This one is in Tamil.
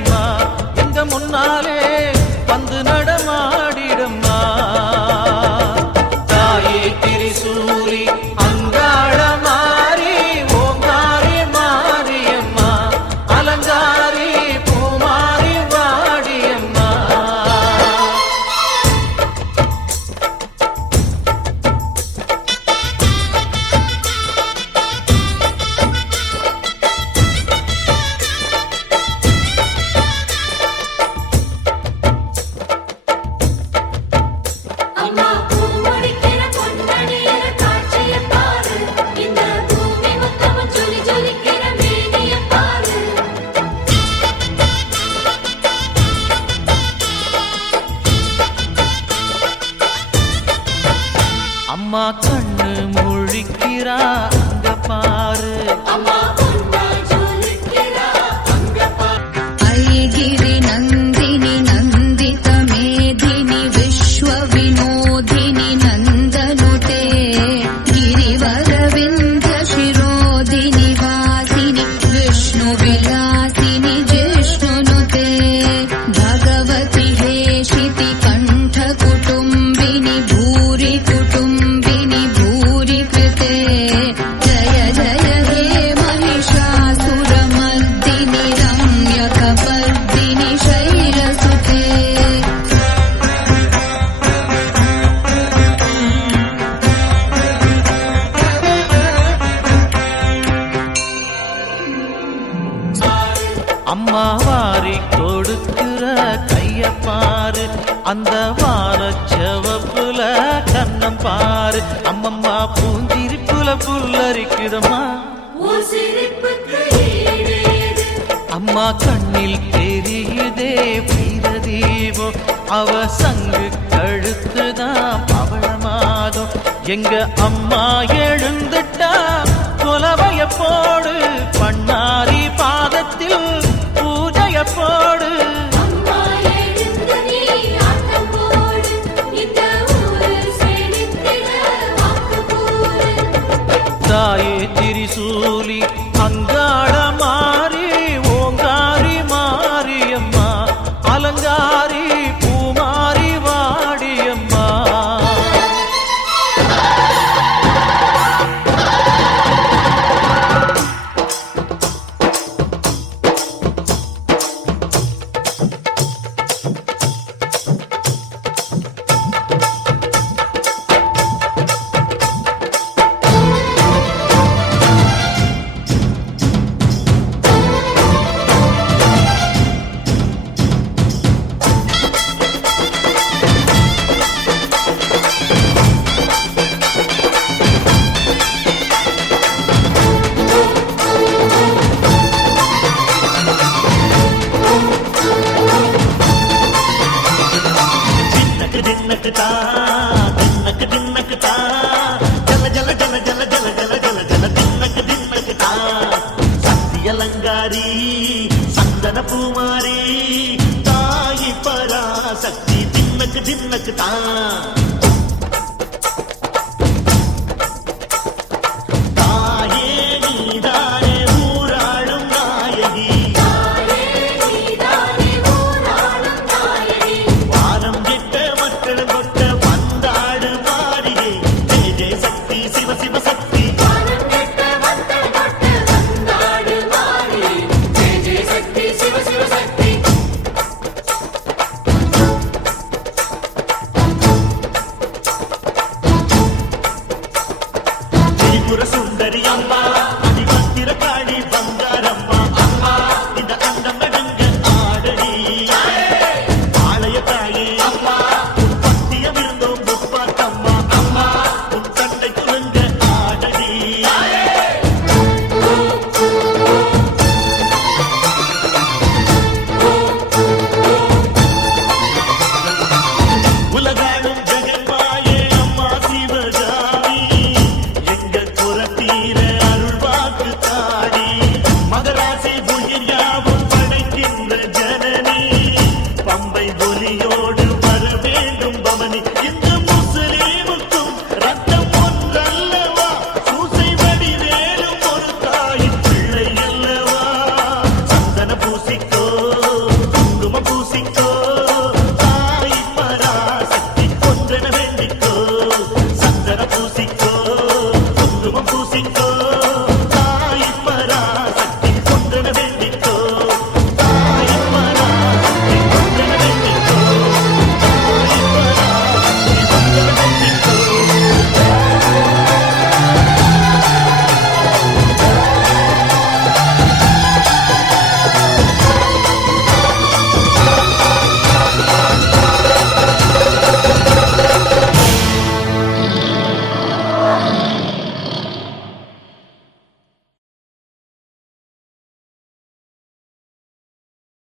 அம்மா எங்க முன்னாலே வந்து அந்த வாரச்சவப்புல கண்ணம் பாரு. அம்மம்மா பூந்திருப்புல புல்லரிக்குதம்மா. அம்மா கண்ணில் தெரியுதே பிரதீபோ அவ சங்கு கழுத்துதான் பவள மாதம் எங்க அம்மா எழுந்துட்டா கொலவைய போடு பண்ணார் యేసు అలంగారి సందన పూమారి తాయి పరాశక్తి దిమ్మకు దిమ్మకు తా. திரிபுர சுந்தரி அம்மா அதிபத்திர காளி வந்தா